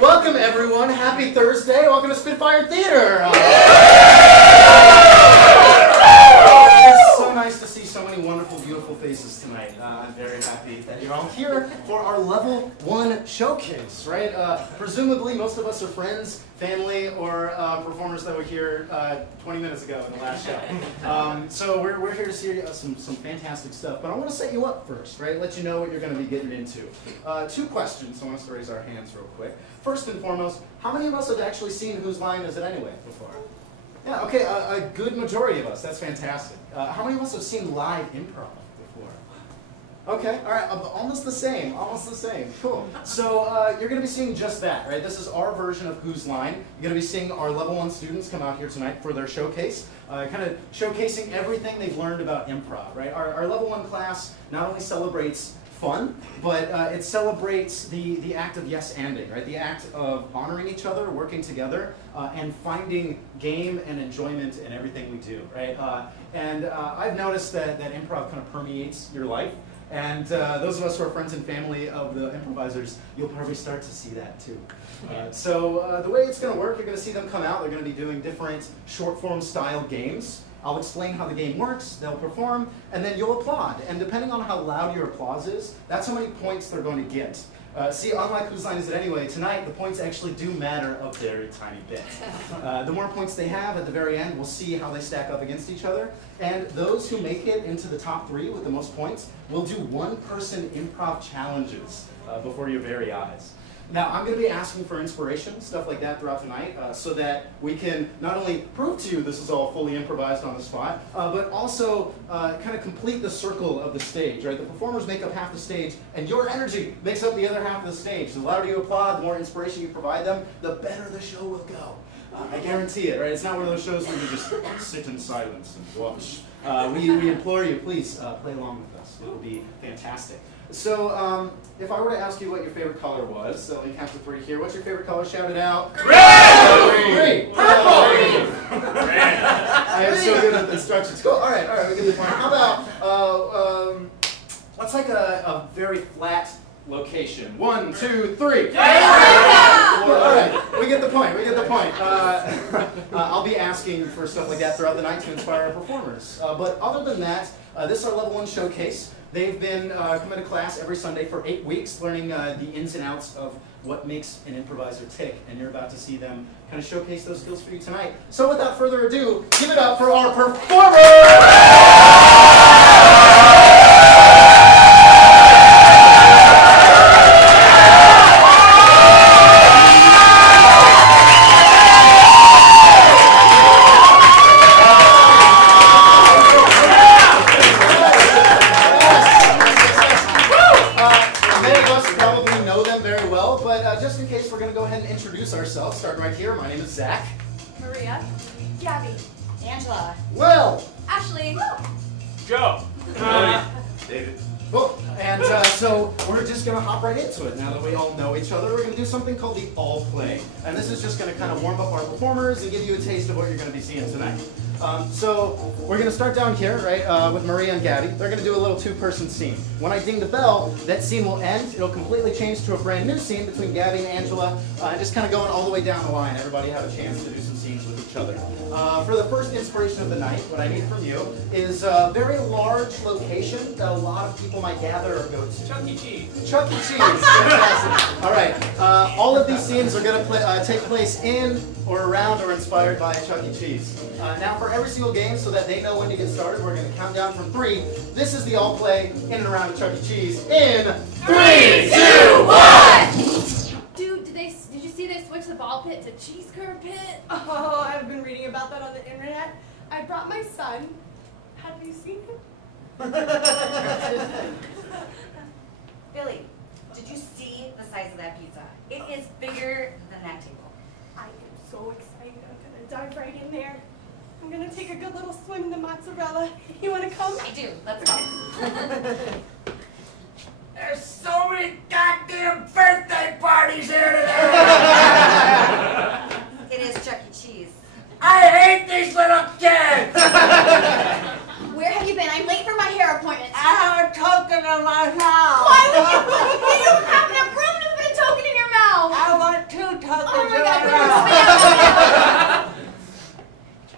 Welcome everyone. Happy Thursday. Welcome to Spitfire Theater. It's so nice to see so many wonderful, beautiful faces tonight. I'm very happy that you're all here for our Level 1 showcase, right? Presumably, most of us are friends, family, or performers that were here 20 minutes ago in the last show. So we're here to see some fantastic stuff. But I want to set you up first, right? Let you know what you're going to be getting into. 2 questions. I want us to raise our hands real quick. First and foremost, how many of us have actually seen Whose Line Is It Anyway before? Yeah, okay, a good majority of us. That's fantastic. How many of us have seen live improv before? Okay, all right, almost the same, cool. So you're going to be seeing just that, right? This is our version of Whose Line. You're going to be seeing our Level 1 students come out here tonight for their showcase, kind of showcasing everything they've learned about improv, right? Our Level 1 class not only celebrates fun, but it celebrates the act of yes-anding, right? The act of honoring each other, working together, and finding game and enjoyment in everything we do, right? I've noticed that improv kind of permeates your life, and those of us who are friends and family of the improvisers, you'll probably start to see that too. So the way it's going to work, you're going to see them come out. They're going to be doing different short-form style games. I'll explain how the game works, they'll perform, and then you'll applaud. And depending on how loud your applause is, that's how many points they're going to get. See, unlike Whose Line Is It Anyway, tonight the points actually do matter a very tiny bit. The more points they have at the very end, we'll see how they stack up against each other. And those who make it into the top 3 with the most points will do one-person improv challenges before your very eyes. Now, I'm going to be asking for inspiration, stuff like that throughout the night, so that we can not only prove to you this is all fully improvised on the spot, but also kind of complete the circle of the stage, right? The performers make up half the stage, and your energy makes up the other half of the stage. The louder you applaud, the more inspiration you provide them, the better the show will go. I guarantee it, right? It's not one of those shows where you just sit in silence and watch. We implore you, please play along with us. It will be fantastic. So, if I were to ask you what your favorite color was, so in count to 3 here, what's your favorite color? Shout it out. Red! Green! Purple! Red! I am so good at instructions. Cool. All right, we get the point. How about, let's like a very flat location. 1, 2, 3. Yeah! All right, we get the point. I'll be asking for stuff like that throughout the night to inspire our performers. But other than that, this is our Level 1 showcase. They've been coming to class every Sunday for 8 weeks, learning the ins and outs of what makes an improviser tick, and you're about to see them kind of showcase those skills for you tonight. So without further ado, give it up for our performers! Just in case, we're going to go ahead and introduce ourselves. Starting right here, my name is Zach. Maria. Gabby. Angela. Will. Ashley. Joe. David. Cool. And so we're just going to hop right into it. Now that we all know each other, we're going to do something called the All Play. And this is just going to kind of warm up our performers and give you a taste of what you're going to be seeing tonight. So we're going to start down here, right, with Maria and Gabby. They're going to do a little 2-person scene. When I ding the bell, that scene will end. It'll completely change to a brand new scene between Gabby and Angela, and just kind of going all the way down the line. Everybody have a chance to do some scenes with each other. For the first inspiration of the night, what I need from you is a very large location that a lot of people might gather or go to. Chuck E. Cheese. Chuck E. Cheese. Fantastic. All right. All of these scenes are going to take place in or around or inspired by Chuck E. Cheese. Now for every single game, so that they know when to get started, we're going to count down from 3. This is the All Play in and around a Chuck E. Cheese in 3, 2, 1! Dude, did you see they switched the ball pit to cheese curd pit? Oh, I've been reading about that on the internet. I brought my son. Have you seen him? Billy, did you see the size of that pizza? It is bigger than that table. I am so excited. I'm gonna dive right in there. I'm gonna take a good little swim in the mozzarella. You wanna come? I do. Let's go. There's so many goddamn birthday parties here today! It is Chuck E. Cheese. I hate these little kids!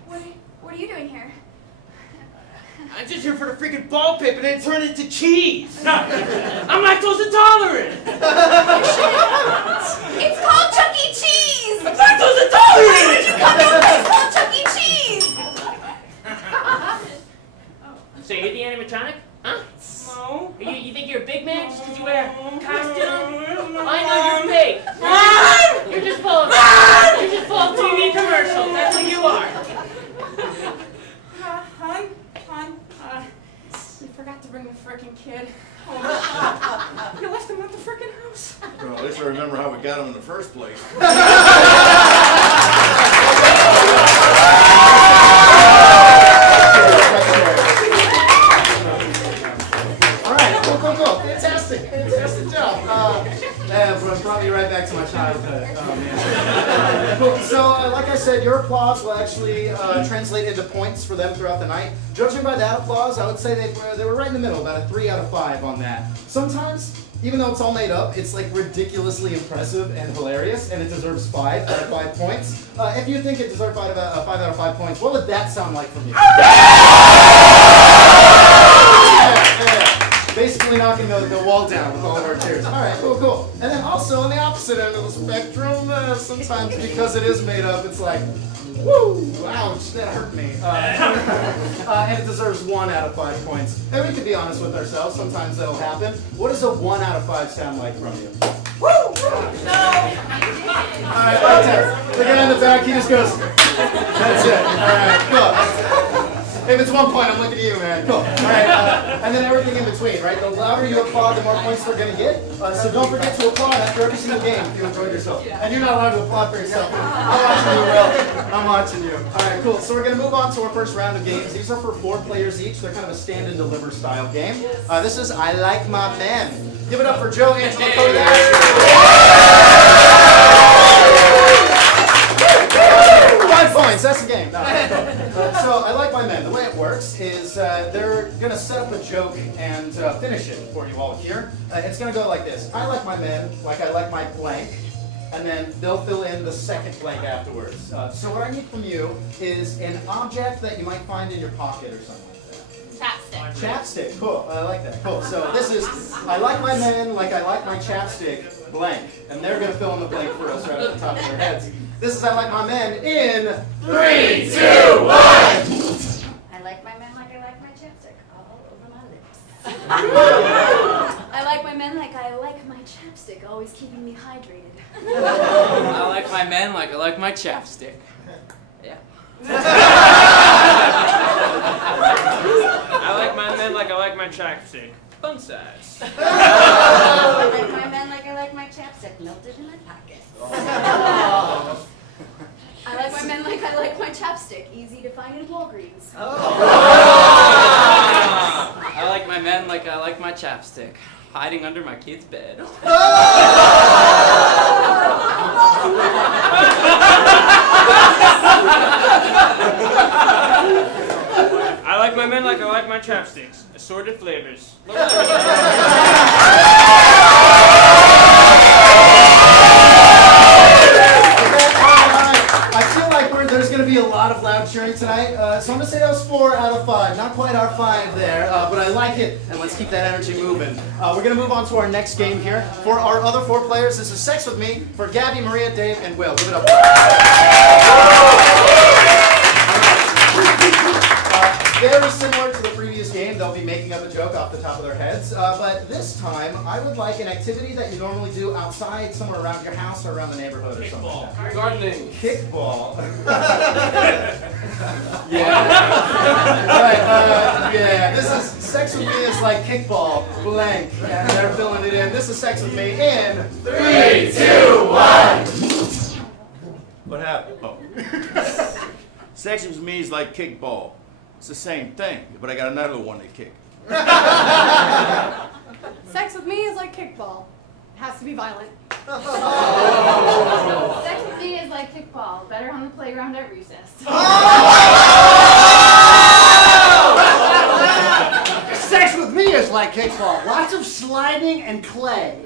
What are you doing here? I'm just here for the freaking ball pit, but then it turned into cheese. I'm lactose intolerant. It's called Chuck E. Cheese! I'm lactose intolerant! Why would you come to a place called Chuck E. Cheese? So you're the animatronic? Huh? No. You think you're a big man just because you wear a costume? I know you're fake. You're just full of TV commercials. That's what you are. You forgot to bring the frickin' kid. Oh, you left him at the frickin' house. Well, at least I remember how we got him in the first place. Cool. Fantastic job. Brought me right back to my childhood. Oh, man. Cool. So, like I said, your applause will actually translate into points for them throughout the night. Judging by that applause, I would say they were right in the middle, about a 3 out of 5 on that. Sometimes, even though it's all made up, it's like ridiculously impressive and hilarious, and it deserves 5 out of 5 points. If you think it deserves 5 out of 5 points, what would that sound like from you? Yeah. Basically knocking the wall down with all of our cheers. All right, cool. And then also on the opposite end of the spectrum, sometimes because it is made up, it's like, woo, ouch, that hurt me. And it deserves 1 out of 5 points. And we can be honest with ourselves, sometimes that'll happen. What does a 1 out of 5 sound like from you? Woo! No! All right, the guy in the back, he just goes, that's it. All right, cool. If it's 1 point, I'm looking at you, man. Cool. All right, and then everything in between, right? The louder you applaud, the more points they're going to get. So don't forget to applaud after every single game if you enjoyed yourself. And you're not allowed to applaud for yourself. I'm watching you, Will. I'm watching you. All right, cool. So we're going to move on to our first round of games. These are for 4 players each. They're kind of a stand and deliver style game. This is I Like My Men. Give it up for Joe, Angela, Cody, Ashley. 5 points, that's the game. No, so I Like My Men. The way it works is they're going to set up a joke and finish it for you all here. It's going to go like this. I like my men like I like my blank. And then they'll fill in the second blank afterwards. So what I need from you is an object that you might find in your pocket or something like that. Chapstick. Chapstick, cool. I like that. Cool. So this is, I like my men like I like my chapstick, blank. And they're going to fill in the blank for us right at the top of their heads. This is I Like My Men in 3, 2, 1! I like my men like I like my chapstick all over my lips. I like my men like I like my chapstick, always keeping me hydrated. I like my men like I like my chapstick. Yeah. I like my men like I like my chapstick. Fun size. I like my men like I like my chapstick melted in my pocket. I like my men like I like my chapstick, easy to find in Walgreens. I like my men like I like my chapstick, hiding under my kid's bed. I like my men like I like my chapsticks. Assorted flavors. There's going to be a lot of loud cheering tonight, so I'm going to say that was 4 out of 5. Not quite our 5 there, but I like it, and let's keep that energy moving. We're going to move on to our next game here. For our other 4 players, this is Sex With Me for Gabby, Maria, Dave, and Will. Give it up. Very similar to the previous game, they'll be making up a joke off the top of their heads, but this time I would like an activity that you normally do outside, somewhere around your house or around the neighborhood or something like that. Gardening. Kickball. Yeah. Right, yeah, this is Sex With Me is like kickball, blank, and they're filling it in. This is Sex With Me in 3, 2, 1. What happened? Oh. Sex with me is like kickball. It's the same thing, but I got another one to kick. Sex with me is like kickball. It has to be violent. Sex with me is like kickball, better on the playground at recess. Sex with me is like kickball. Lots of sliding and clay.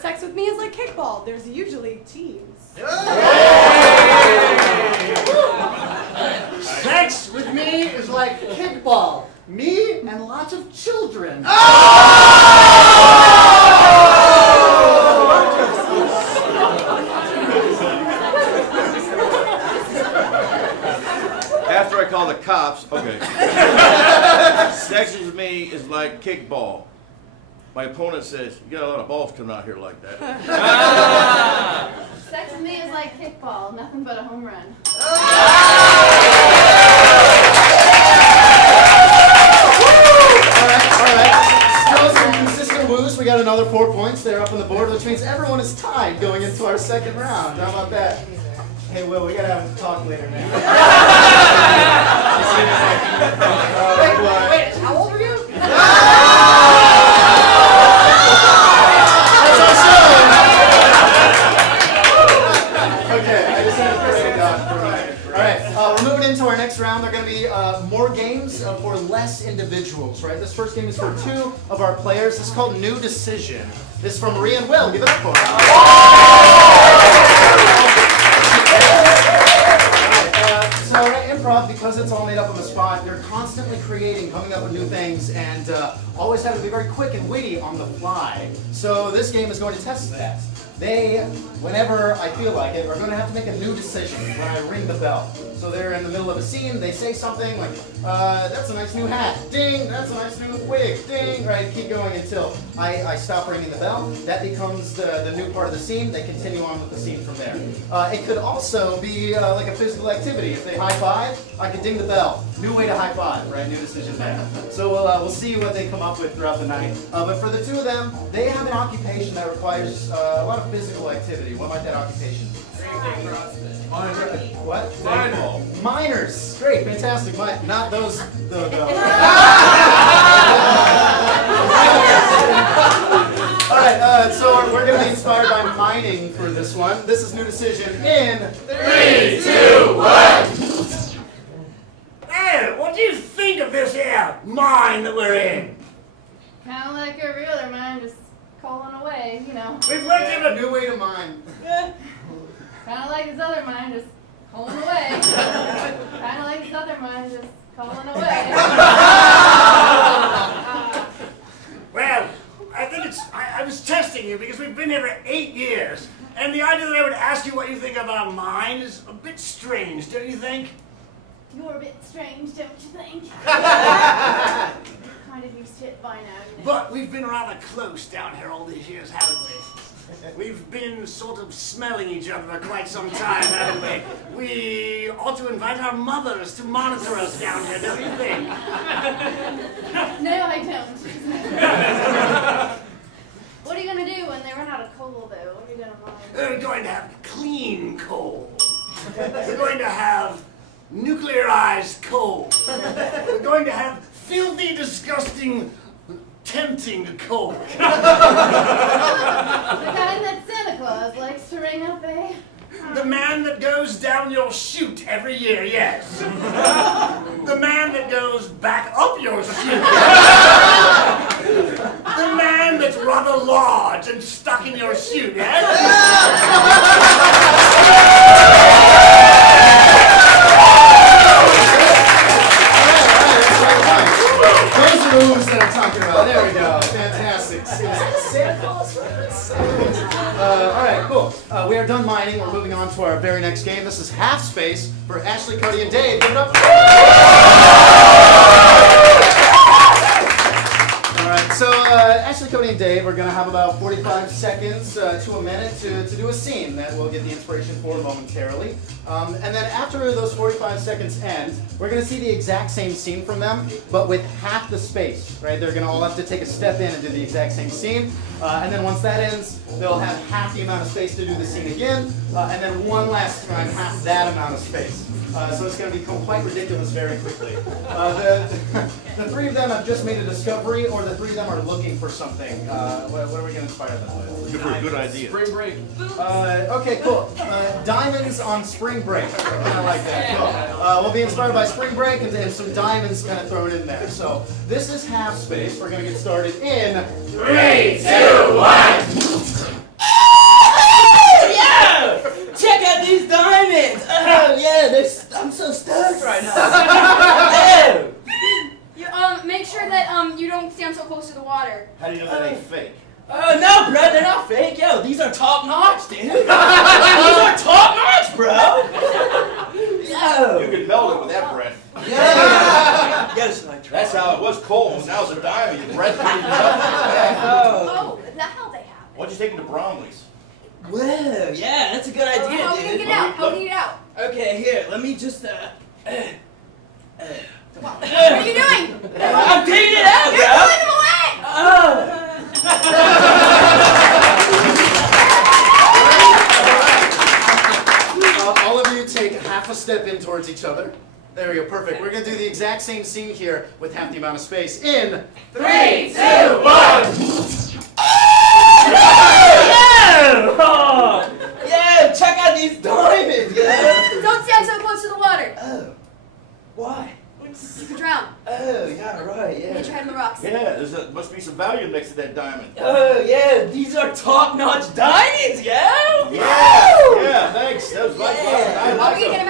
Sex with me is like kickball. There's usually big teams. Sex with me is like kickball. Me and lots of children. After I call the cops, okay. Sex with me is like kickball. My opponent says, you got a lot of balls coming out here like that. Sex with me is like kickball, nothing but a home run. All right. Still some consistent woos. We got another 4 points there up on the board, which means everyone is tied going into our second round. How about that? Hey, Will, we gotta have a talk later, man. Wait, how old are you? That's our show. Okay, I just had to put it down for a minute. All right, we're moving into our next round. They're going to be more games for less individuals, right? This first game is for 2 of our players. This is called New Decision. This is from Maria and Will. Give it up for them. So improv, because it's all made up on the spot, you're constantly creating, coming up with new things, and always have to be very quick and witty on the fly. So this game is going to test that. They, whenever I feel like it, are going to have to make a new decision when I ring the bell. So they're in the middle of a scene, they say something like, that's a nice new hat, ding, that's a nice new wig, ding, right, keep going until I stop ringing the bell. That becomes the new part of the scene, they continue on with the scene from there. It could also be like a physical activity. If they high five, I could ding the bell. New way to high five, right, new decision there. So we'll see what they come up with throughout the night. But for the 2 of them, they have an occupation that requires a lot of physical activity. What might that occupation be? What? Miners. Great, fantastic. Not those. All right, so we're going to be inspired by mining for this one. This is New Decision in 3, 2, 1. Hey, what do you think of this here mine that we're in? Kind of like every other mine, just calling away, you know. We've worked in a New way to mine. Kind of like this other mine, just calling away. Kind of like this other mine, just calling away. Well, I think I was testing you because we've been here for 8 years, and the idea that I would ask you what you think of our mine is a bit strange, don't you think? You're a bit strange, don't you think? Kind of used to it by now, you know. But we've been rather close down here all these years, haven't we? We've been sort of smelling each other for quite some time, haven't we? We ought to invite our mothers to monitor us down here, don't you think? No, I don't. What are you going to do when they run out of coal, though? What are you going to mine? We're going to have clean coal. We're going to have nuclearized coal. We're going to have filthy, disgusting, tempting coal. The kind that Santa Claus likes to ring up, eh? The man that goes down your chute every year, yes. The man that goes back up your chute. The man that's rather large and stuck in your chute, yes? Those are the moves that I'm talking about. There we go. Fantastic. Santa Claus reference? All right, cool. We are done mining. We're moving on to our very next game. This is Half Space for Ashley, Cody, and Dave. Give it up. All right, so Ashley, Cody, and Dave are going to have about 45 seconds to a minute to do a scene that we'll get the inspiration for momentarily. And then after those 45 seconds end, we're going to see the exact same scene from them, but with half the space, right? They're going to all have to take a step in and do the exact same scene. And then once that ends, they'll have half the amount of space to do the scene again, and then one last time, half that amount of space. So it's going to become quite ridiculous very quickly. The 3 of them have just made a discovery, or the 3 of them are looking for something. What are we going to inspire them with? Looking for a good idea. Spring break. Okay, cool. Diamonds on spring break. I kind of like that. Cool. We'll be inspired by spring break and some diamonds kind of thrown in there. So this is Half Space. We're going to get started in 3, 2, 1. Yeah! breath. Oh, is that how they happen? Why'd you take him to Bromley's? Well, yeah, that's a good idea, How do you dude. get out? How do you get out? Okay, here, let me just, What are you doing? I'm taking it out, You're bro! pulling him away! All of you take half a step in towards each other. There we go, perfect. We're going to do the exact same scene here with half the amount of space in 3, 2, 1! Yeah, check out these diamonds, yeah! Don't stand so close to the water. Oh, why? You could drown. Oh, yeah, right, Hit your yeah. head in the rocks. Yeah, must be some value next to that diamond. Oh, yeah, these are top-notch diamonds, yeah? Yeah, thanks. That was like Yeah. I How like are you them. get him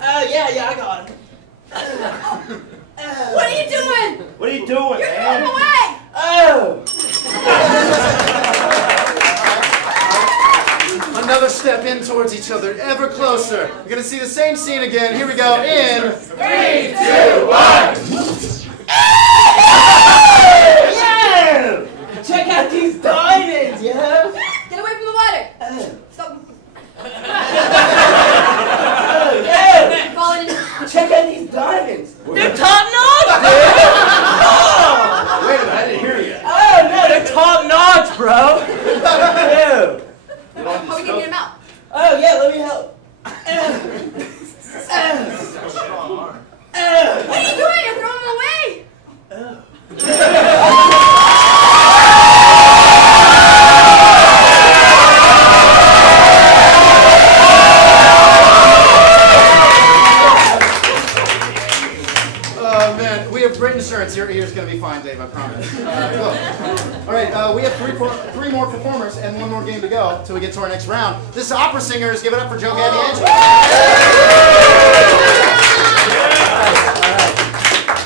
out? Yeah, I got him. What are you doing? What are you doing, You're man? throwing him away! Oh! Another step in towards each other, ever closer. We're going to see the same scene again. Here we go in 3, 2, 1! Yeah! Check out these diamonds, yeah? Get away from the water! Oh. Stop Oh, yeah! falling in. Check out these diamonds! They're top-notch, dude! Wait a minute, I didn't hear you. Oh, no, they're top-notch, bro! Ew. How are we gonna get him out? Oh, yeah, let me help. What are you doing? You're throwing him away! Oh man, we have great insurance. Your ear's going to be fine, Dave, I promise. Cool. All right, we have three more performers and one more game to go until we get to our next round. This is Opera Singers. Give it up for Joe Gabiangelo.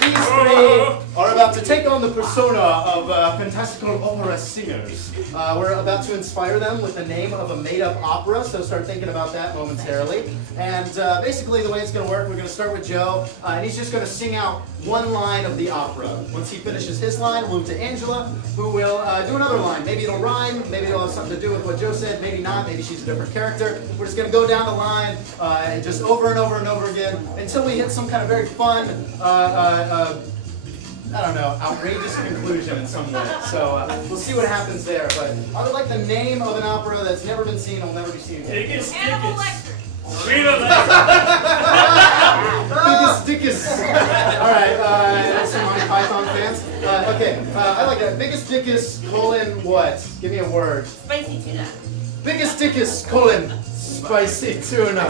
These three are about to take on the persona of fantastical opera singers. We're about to inspire them with the name of a made-up opera, so start thinking about that momentarily. And basically the way it's going to work, we're going to start with Joe, and he's just going to sing out one line of the opera. Once he finishes his line, we'll move to Angela, who will do another line. Maybe it'll rhyme, maybe it'll have something to do with what Joe said, maybe not, maybe she's a different character. We're just going to go down the line and just over and over and over again until we hit some kind of very fun, I don't know, outrageous conclusion in some way. So we'll see what happens there. But I would like the name of an opera that's never been seen, will never be seen again. Biggest Animal lecture. Biggest dickus. All right, that's some Monty Python fans. Okay, I like that. Biggest dickus, colon, what? Give me a word. Spicy tuna. Biggest dickus, colon, spicy tuna.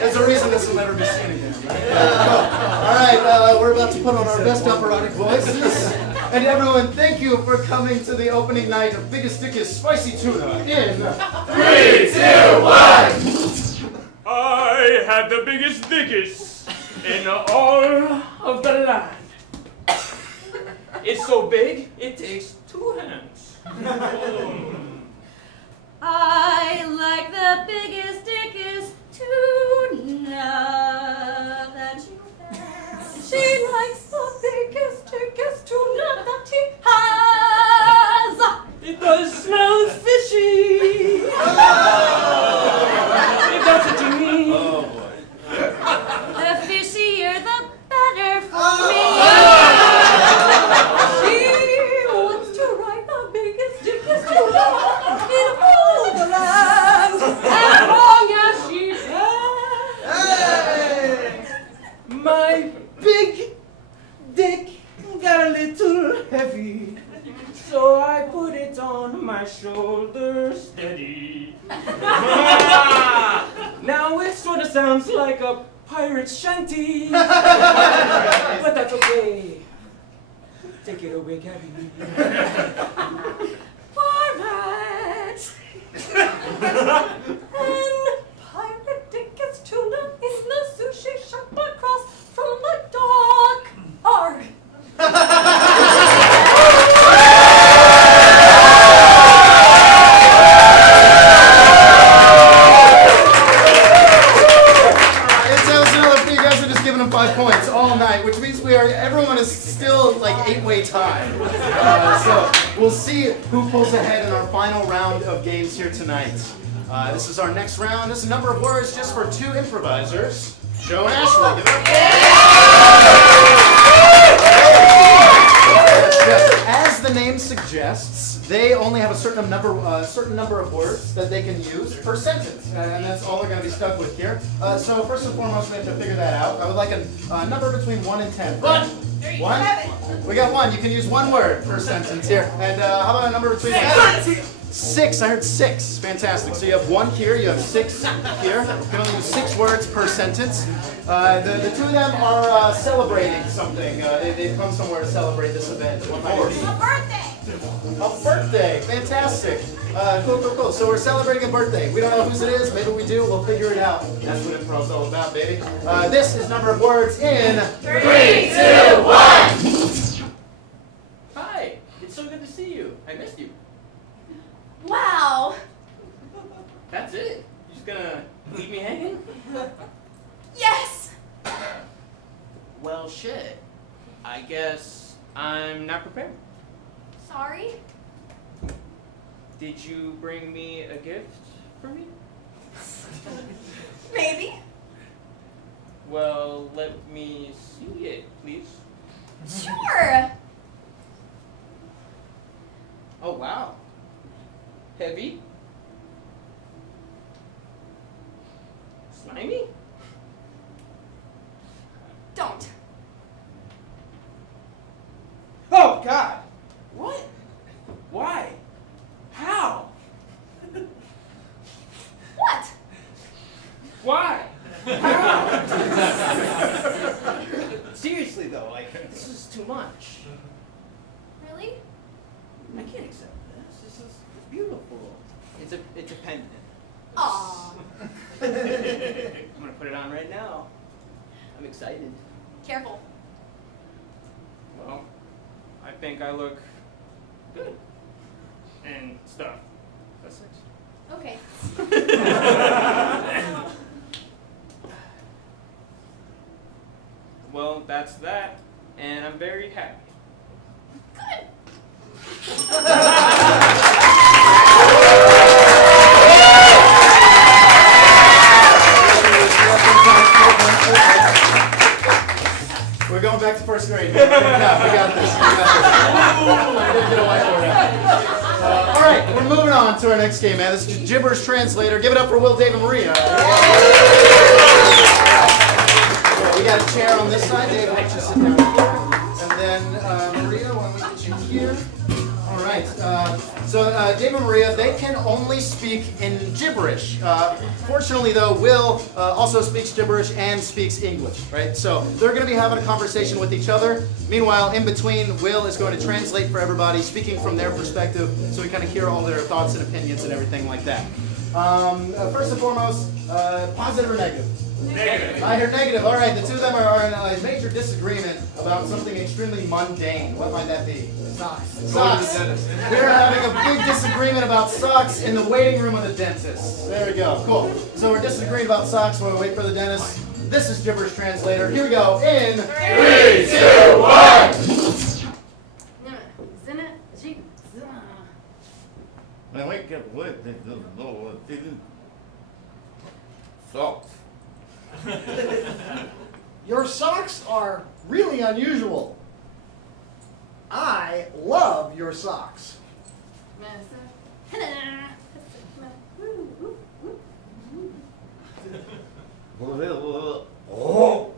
There's a reason this will never be seen again. All right, we're about to put on our best operatic voices. And everyone, thank you for coming to the opening night of Biggest Dickus Spicy Tuna in 3, 2, 1! I had the biggest dickus in all of the land. It's so big, it takes 2 hands. I like the biggest, dickest tuna that you have. She likes the biggest, dickest tuna that he has. It does smell fishy. If that's what you mean. Oh boy. The fishier the better for me. She wants to ride the biggest, dickest tuna in all the land, as long as she can. My big dick got a little heavy, So I put it on my shoulder steady. Now it sort of sounds like a pirate's shanty. But that's okay. Take it away, Gabby. Pirates! And pirate dickest tuna is the sushi shop across from the dock. Arg! You guys are just giving them 5 points all night, which means everyone is still like 8-way tie. So we'll see who pulls ahead in our final round of games here tonight. This is our next round. This is a number of words just for 2 improvisers. Joe and Ashley, give it up. Yes. As the name suggests, they only have a certain number of words that they can use per sentence, and that's all they're going to be stuck with here. So first and foremost, we have to figure that out. I would like a number between 1 and 10. 1. 1? We got 1. You can use 1 word per sentence here. And how about a number between 6? I heard 6. Fantastic. So you have 1 here, you have 6 here. You can only use 6 words per sentence. The 2 of them are celebrating something. They've come somewhere to celebrate this event. What might it be? A birthday! A birthday. Fantastic. Cool. So we're celebrating a birthday. We don't know whose it is. Maybe we do. We'll figure it out. That's what improv's all about, baby. This is number of words in 3, 2, 1. Hi, it's so good to see you. I missed you. Wow! That's it? You just gonna leave me hanging? Yes! Well, shit. I guess I'm not prepared. Sorry? Did you bring me a gift for me? Maybe. Well, let me see it, please. Sure! Oh, wow. Heavy? Slimy? Don't. Oh, God! What? Why? How? What? Why? How? Seriously, though, like, this is too much. Really? I can't accept this. This is beautiful. It's a pendant. Aww. I'm gonna put it on right now. I'm excited. Careful. Well, I think I look good. And stuff. That's it. Okay. Well, that's that. And I'm very happy. Good. We're going back to first grade. Yeah, we got this. All right, we're moving on to our next game, man. This is Gibberish Translator. Give it up for Will, Dave, and Maria. We got a chair on this side. Dave, why don't you sit down here? And then Maria, why don't we get you here? All right. So Dave and Maria, they can only speak in gibberish. Fortunately, though, Will also speaks gibberish and speaks English, right? So they're going to be having a conversation with each other. Meanwhile, in between, Will is going to translate for everybody, speaking from their perspective, so we kind of hear all their thoughts and opinions and everything like that. First and foremost, positive or negative? Negative. I hear negative. All right, the 2 of them are in a major disagreement about something extremely mundane. What might that be? Socks. Socks. We're having a big disagreement about socks in the waiting room of the dentist. There we go. Cool. So we're disagreeing about socks while we wait for the dentist. This is Gibberish Translator. Here we go. In 3, 2, 1. Socks. Your socks are really unusual. I love your socks. Oh.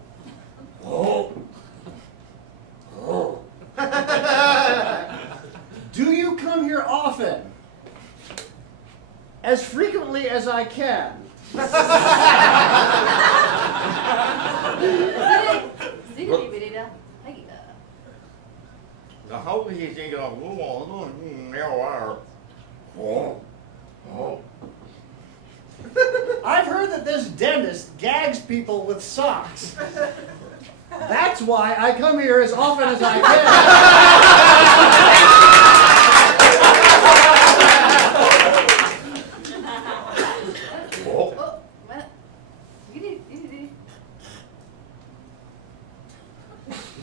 Oh. Oh. Do you come here often? As frequently as I can. I've heard that this dentist gags people with socks. That's why I come here as often as I can.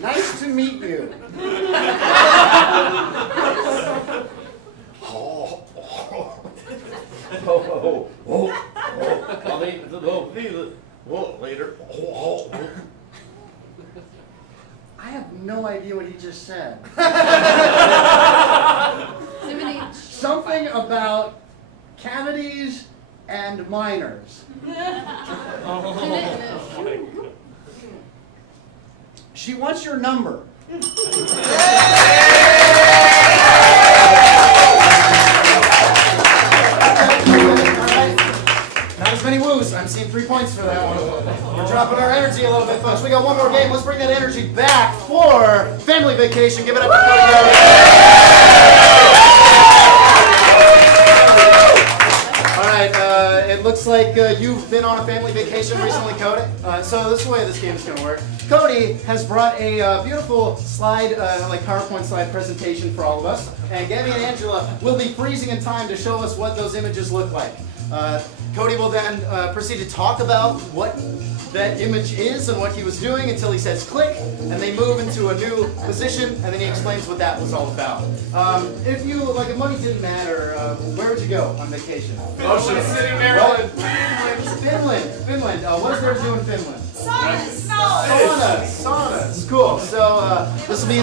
Nice to meet you. feel it. Well, later. I have no idea what he just said. Something about cavities and minors. She wants your number. Not as many woos. I'm seeing 3 points for that one. We're dropping our energy a little bit, folks. We got one more game. Let's bring that energy back for Family Vacation. Give it up for Cody. All right. It looks like you've been on a family vacation recently, Cody. So this is the way this game is going to work. Cody has brought a beautiful slide, like PowerPoint slide presentation for all of us. And Gabby and Angela will be freezing in time to show us what those images look like. Cody will then proceed to talk about what that image is and what he was doing until he says click, and they move into a new position, and then he explains what that was all about. If money didn't matter, where would you go on vacation? Ocean City, Maryland. Finland. What is there to do in Finland? Saunas. Saunas. Cool. So this will be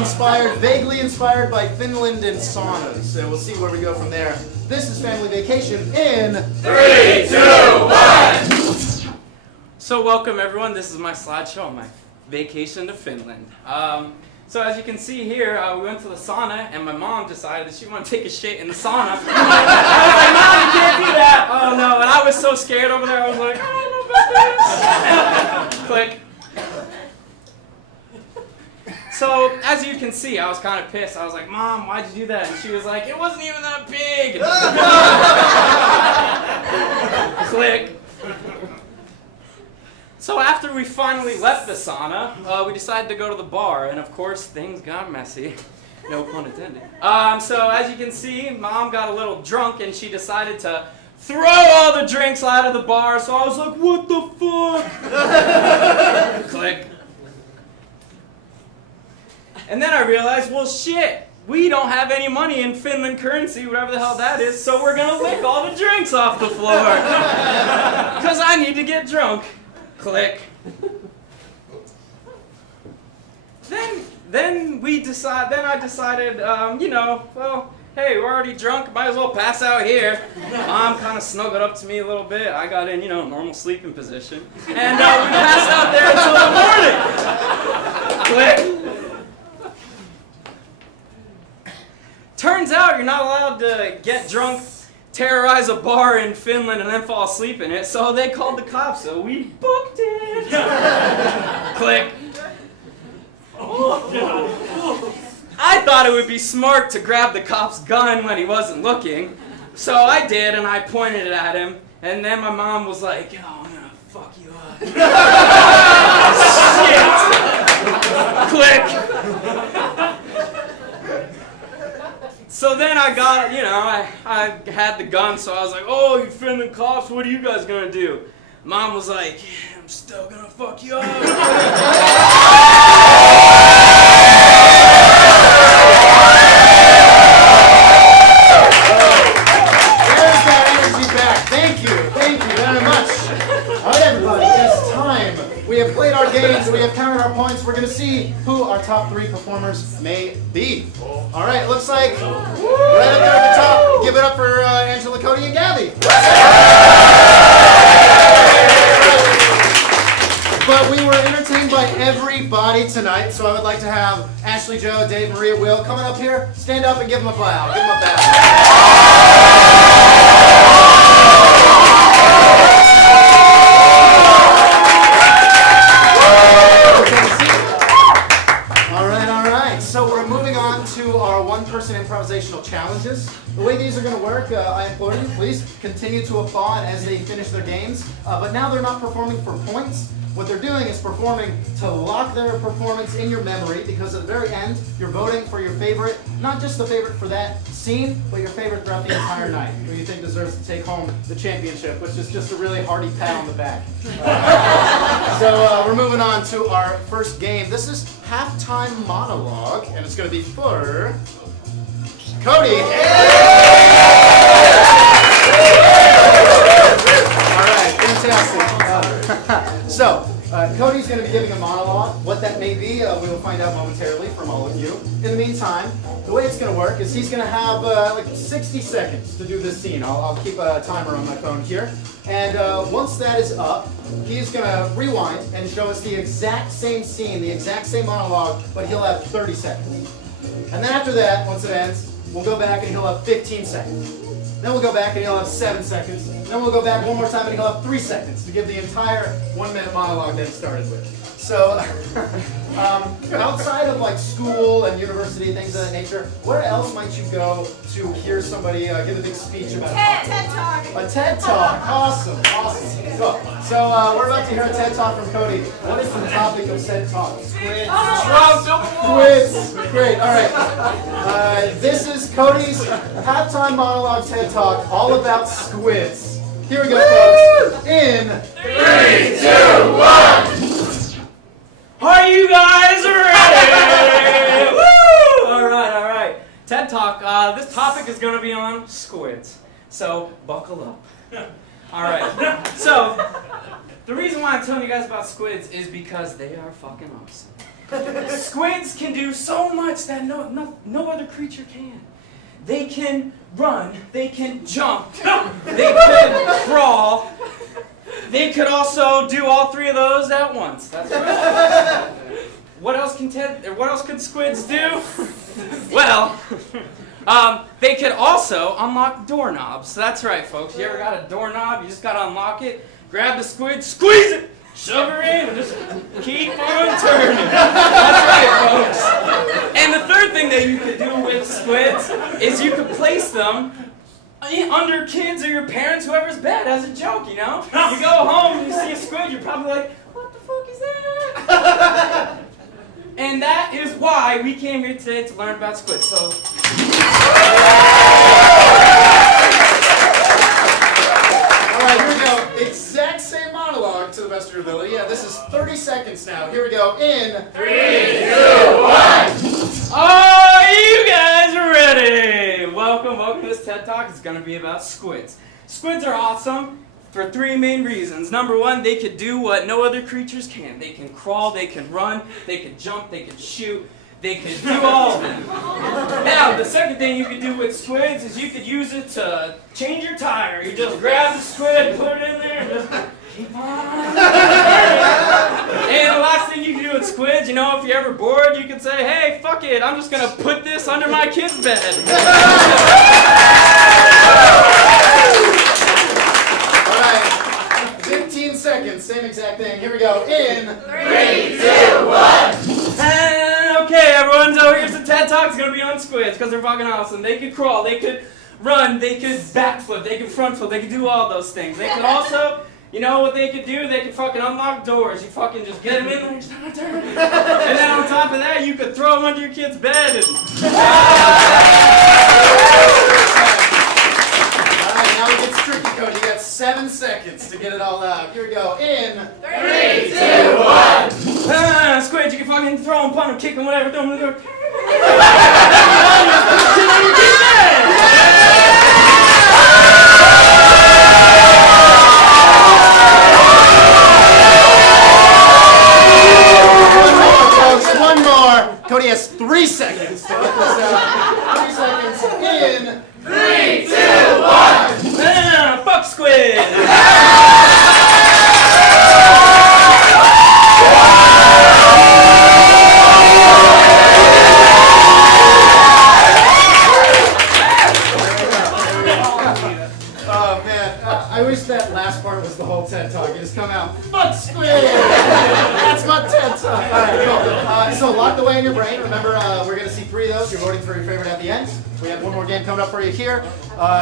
vaguely inspired by Finland and saunas, and we'll see where we go from there. This is Family Vacation in 3, 2, 1. So welcome everyone, this is my slideshow on my vacation to Finland. So as you can see here, we went to the sauna and my mom decided that she wanted to take a shit in the sauna. I was like, Mom, you can't do that! Oh no, and I was so scared over there, I was like, I don't know about this. Click. So, as you can see, I was kind of pissed. I was like, Mom, why'd you do that? And she was like, it wasn't even that big! Click. So after we finally left the sauna, we decided to go to the bar, and of course, things got messy. No pun intended. So as you can see, Mom got a little drunk, and she decided to throw all the drinks out of the bar, so I was like, what the fuck? Click. And then I realized, well shit, we don't have any money in Finland currency, whatever the hell that is, so we're gonna lick all the drinks off the floor. Because I need to get drunk. Click. Then I decided, well, hey, we're already drunk, might as well pass out here. Mom kind of snuggled up to me a little bit. I got in, normal sleeping position. And we passed out there until the morning. Click. Turns out you're not allowed to get drunk, terrorize a bar in Finland, and then fall asleep in it, so they called the cops, so we booked it. Click. I thought it would be smart to grab the cop's gun when he wasn't looking, so I did, and I pointed it at him, and then my mom was like, oh, I'm gonna fuck you up. Shit. Click. So then I got, I had the gun, so I was like, oh, you Finland cops, what are you guys gonna do? Mom was like, yeah, I'm still gonna fuck you up. Where's that energy back? Thank you very much. All right, everybody, it's time. We have played our games, we have counted our points. We're going to see who our top 3 performers may be. All right, looks like right up there at the top. Give it up for Angela, Cody, and Gabby. But we were entertained by everybody tonight, so I would like to have Ashley, Joe, Dave, Maria, Will coming up here. Stand up and give them a bow. Give them a bow. So we're moving on to our one-person improvisational challenges. The way these are going to work, I implore you, please continue to applaud as they finish their games. But now they're not performing for points. What they're doing is performing to lock their performance in your memory, because at the very end, you're voting for your favorite, not just the favorite for that scene, but your favorite throughout the entire night, who you think deserves to take home the championship, which is just a really hearty pat on the back. So we're moving on to our first game. This is halftime monologue, and it's going to be for Cody. All right, fantastic. So, Cody's going to be giving a monologue. What that may be, we will find out momentarily from all of you. In the meantime, the way it's going to work is he's going to have like 60 seconds to do this scene. I'll keep a timer on my phone here. And once that is up, he's going to rewind and show us the exact same scene, the exact same monologue, but he'll have 30 seconds. And then after that, once it ends, we'll go back and he'll have 15 seconds. Then we'll go back and he'll have 7 seconds. Then we'll go back one more time and he'll have 3 seconds to give the entire 1-minute monologue that he started with. So, outside of like school and university, things of that nature, where else might you go to hear somebody give a big speech about TED Talk. A TED Talk. Awesome, awesome. Cool. So we're about to hear a TED Talk from Cody. What is the topic of TED Talk? Squids. Squids. Great. All right. This is Cody's halftime monologue TED Talk, all about squids. Here we go, folks. In 3, 2, 1. Are you guys ready? Woo! All right. TED Talk. This topic is going to be on squids. So buckle up. All right. So the reason why I'm telling you guys about squids is because they are fucking awesome. Squids can do so much that no other creature can. They can run. They can jump. They can crawl. They could also do all 3 of those at once. That's right. What else could squids do? Well, they could also unlock doorknobs. That's right, folks. You ever got a doorknob? You just gotta unlock it, grab the squid, squeeze it, shove her in, and just keep on turning. That's right, folks. And the third thing that you could do with squids is you could place them under kids or your parents, whoever's bed, as a joke, you know? You go home and you see a squid, you're probably like, what the fuck is that? And that is why we came here today to learn about squids. So, alright, here we go. Exact same monologue to the best of your ability. Yeah, this is 30 seconds now. Here we go. In 3, 2, 1. Are you guys ready? Welcome to this TED Talk. It's going to be about squids. Squids are awesome for 3 main reasons. Number 1, they could do what no other creatures can. They can crawl, they can run, they can jump, they can shoot, they could do all of them. Now, the second thing you could do with squids is you could use it to change your tire. You just grab the squid, put it in there, and just keep on. And the last thing you can do with squids, you know, if you're ever bored, you can say, hey, fuck it, I'm just going to put this under my kid's bed. 15 seconds, same exact thing. Here we go. In 3, 2, 1. Okay, everyone, so here's the TED Talk. It's going to be on squids because they're fucking awesome. They could crawl, they could run, they could backflip, they could front flip, they could do all those things. They could also, you know what they could do? They could fucking unlock doors. You fucking just get them in there and start turning. And then on top of that, you could throw them under your kid's bed. And Alright, now it gets tricky, Cody. You got 7 seconds to get it all out. Here we go. In 3, 2, 1. Squid, you can fucking throw them, punt them, kick them, whatever, throw them in the door. One more. Cody has 3 seconds to get this out. 3 seconds. In 3, 2, 1. Fuck squid! Oh man, I wish that last part was the whole TED Talk. You just come out, fuck squid! That's my TED Talk. All right, cool. So lock the way in your brain. Remember, we're going to see 3 of those. You're voting for your favorite at the end. We have one more game coming up for you here.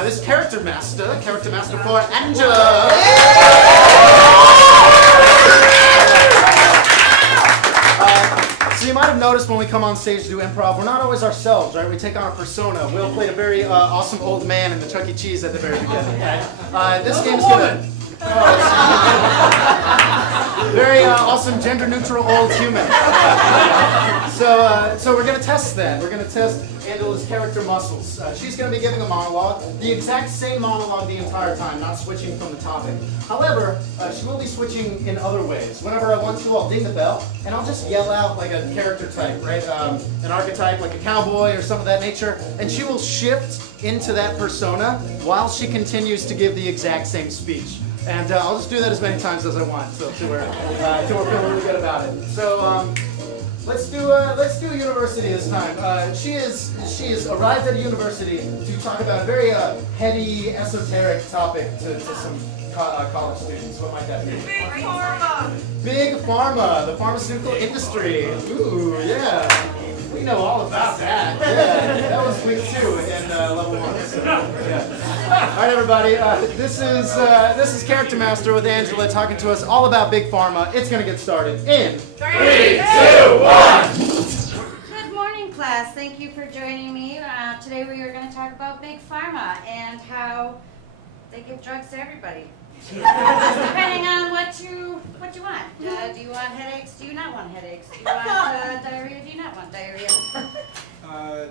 This is Character Master for Angela. So you might have noticed when we come on stage to do improv, we're not always ourselves, right? We take on a persona. Will played a very awesome old man in the Chuck E. Cheese at the very beginning. This game's gonna... very awesome handsome, gender-neutral old human. So we're going to test that. We're going to test Angela's character muscles. She's going to be giving a monologue, the exact same monologue the entire time, not switching from the topic. However, she will be switching in other ways. Whenever I want to, I'll ding the bell, and I'll just yell out like a character type, right? An archetype like a cowboy or some of that nature, and she will shift into that persona while she continues to give the exact same speech. And I'll just do that as many times as I want till we're feeling really good about it. So let's do university this time. She is arrived at a university to talk about a very heady, esoteric topic to some college students. What might that be? Big Pharma. Big Pharma, the pharmaceutical industry. Ooh, yeah. We know all about that. Yeah, that was week 2 in level 1. So, yeah. All right, everybody. This is Character Master with Angela talking to us all about Big Pharma. It's gonna get started in 3, 2, 1. Good morning, class. Thank you for joining me. Today we are going to talk about Big Pharma and how they give drugs to everybody. Depending on what you want. Do you want headaches? Do you not want headaches? Do you want diarrhea? Do you not want diarrhea? A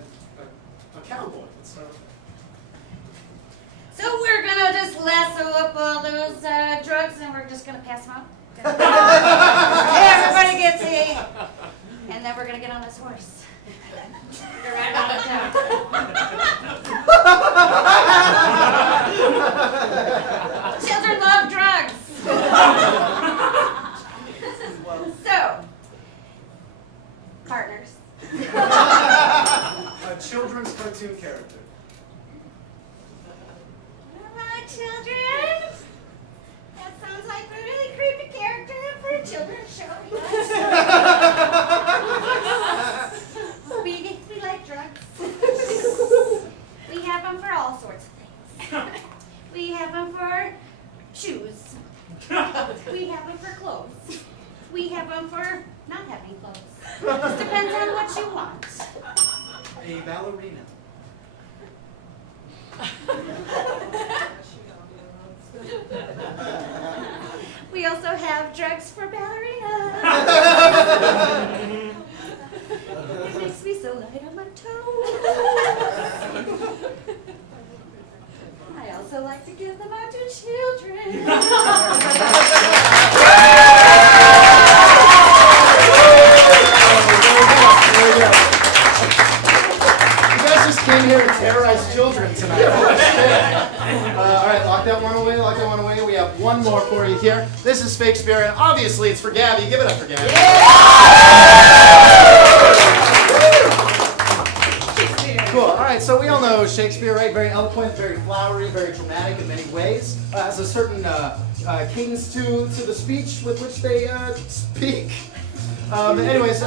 cowboy. Let's start with that. So we're gonna just lasso up all those drugs and we're just gonna pass them out. Everybody gets a, and then we're gonna get on this horse. You're right on the town. Children love drugs. So, partners. A children's cartoon character. Alright, children. That sounds like a really creepy character for a children's show. We like drugs. We have them for all sorts of things. We have them for shoes. We have them for clothes. We have them for not having clothes. It depends on what you want. A ballerina. We also have drugs for ballerinas. It makes me so light on my toes. I also like to give them out to children. You guys just came here to terrorize children tonight. All right, lock that one away, lock that one away. We have one more for you here. This is Spitfire, and obviously it's for Gabby. Give it up for Gabby. Cool. All right, so we all know Shakespeare, right? Very eloquent, very flowery, very dramatic in many ways. Has a certain cadence to the speech with which they speak. Anyways,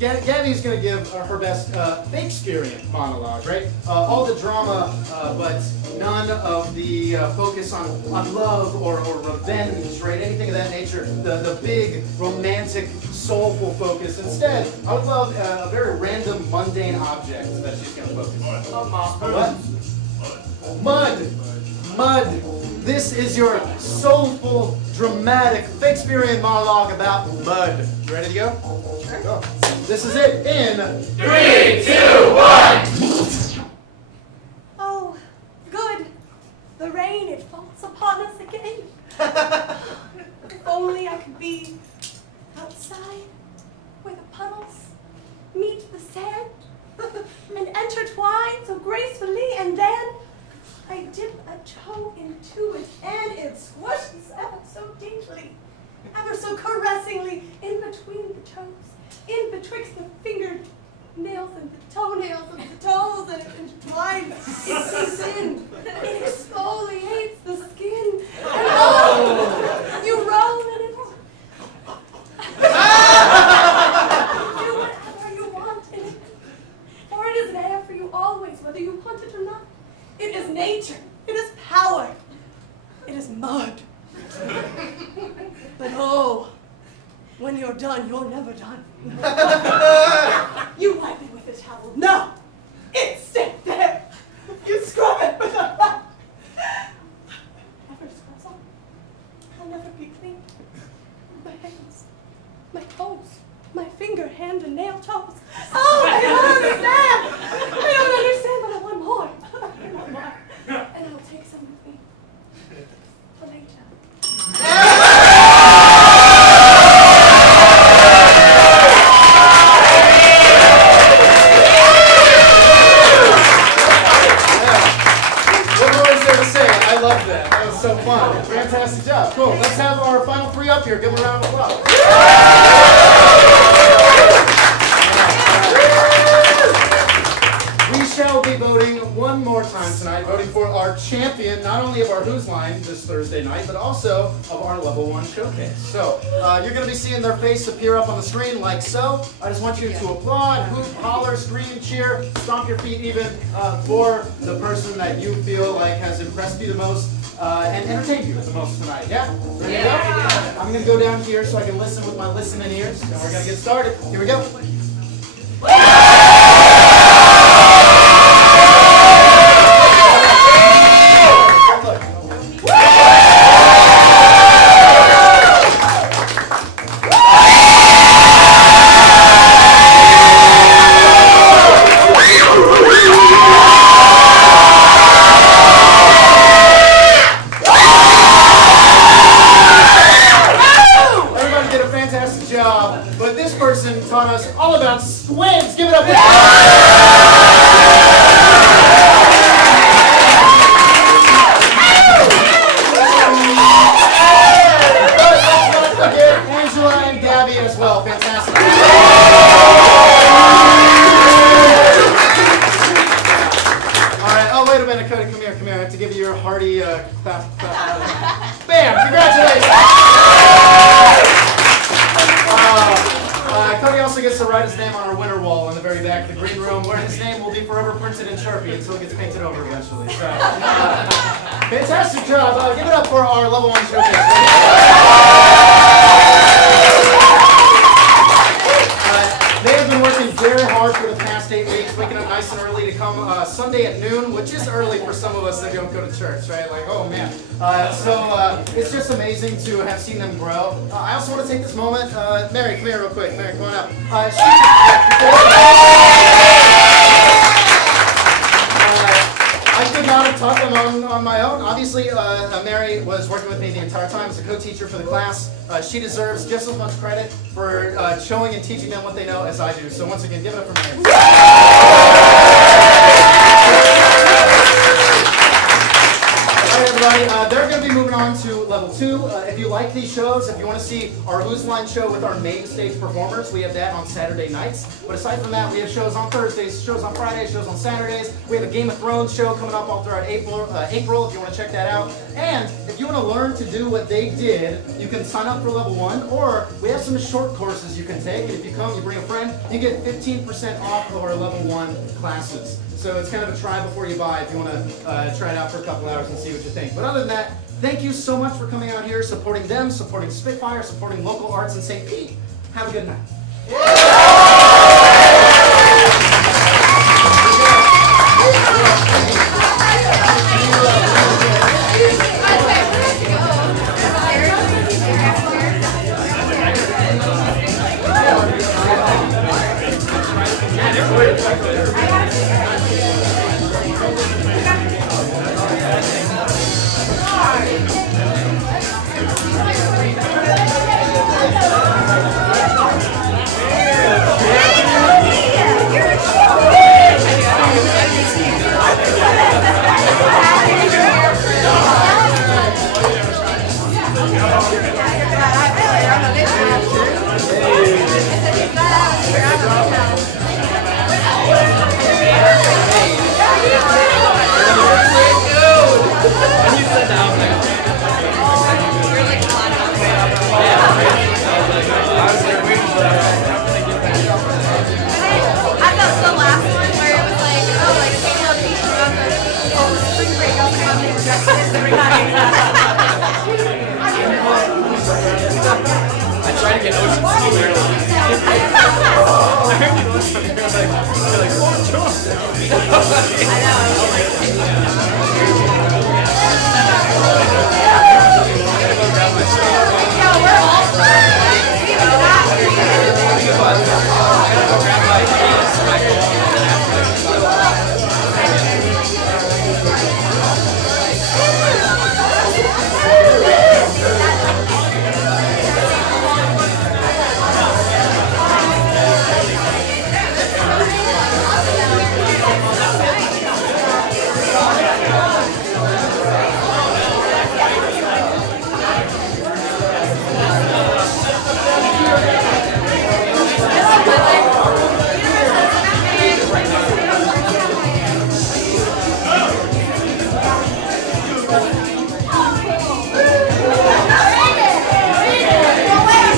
Gabby's going to give her best Shakespearean monologue, right? All the drama, but none of the focus on love or revenge, right? Anything of that nature. The big, romantic, soulful focus. Instead, I would love a very random, mundane object that she's going to focus on. What? Mud! Mud! This is your soulful, dramatic, Shakespearean monologue about mud. You ready to go? Sure. Go. This is it in 3, 2, 1! Oh, good. The rain, it falls upon us again. If only I could be outside where the puddles meet the sand and intertwine so gracefully, and then I dip a toe into it and it squishes ever so daintily, ever so caressingly in between the toes, in betwixt the fingernails and the toenails of the toes, and it entwines, it sinks in, it exfoliates the skin, and oh, you roll and it do whatever you want in it, for it is there for you always, whether you want it or not. It is nature. It is power. It is mud. But oh, when you're done, you're never done. You wipe it with a towel. No! It sits there. You scrub it with a rag. Never scrubs off. I'll never be clean. My hands. my finger, hand, and nail toes. Oh, I don't understand. I don't understand, but I want more. I want more. And I'll take some with me for later. So fun. Fantastic job. Cool. Let's have our final three up here. Give them a round of applause. We shall be voting one more time tonight, voting for our champion, not only of our Who's Line this Thursday night, but also of our Level 1 showcase. So, you're going to be seeing their face appear up on the screen like so. I just want you to applaud, hoop, holler, scream, and cheer, stomp your feet even, for the person that you feel like has impressed you the most. And entertain you the most tonight, yeah? Ready to go? I'm going to go down here so I can listen with my listening ears, and we're going to get started. Here we go. Taught us all about squids. Give it up. Angela and Gabby as well. Fantastic. All right. Oh, wait a minute, Cody. Come here. Come here. I have to give you your hearty clap. Bam! Congratulations. Cody also gets to write his name on our winner wall in the very back of the green room, where his name will be forever printed in Sharpie until it gets painted over eventually. So, fantastic job. Give it up for our Level 1 showcase. They have been working very hard for the past 8 weeks, waking up nice and early to come Sunday at noon, which is early for some of us that don't go to church, right? Like, oh man. It's just amazing to have seen them grow. I also want to take this moment. Mary, come here real quick. Mary, come on up. I could not have taught them on my own. Obviously, Mary was working with me the entire time as a co-teacher for the class. She deserves just as much credit for showing and teaching them what they know as I do. So once again, give it up for Mary. Alright everybody, they're going to be moving on to Level 2. If you like these shows, if you want to see our Who's Line show with our main stage performers, we have that on Saturday nights. But aside from that, we have shows on Thursdays, shows on Fridays, shows on Saturdays. We have a Game of Thrones show coming up all throughout April if you want to check that out. And if you want to learn to do what they did, you can sign up for Level 1, or we have some short courses you can take. And if you come, you bring a friend, you get 15% off of our Level 1 classes. So it's kind of a try before you buy if you want to try it out for a couple hours and see what you think. But other than that, thank you so much for coming out here, supporting them, supporting Spitfire, supporting local arts in St. Pete. Have a good night. I know.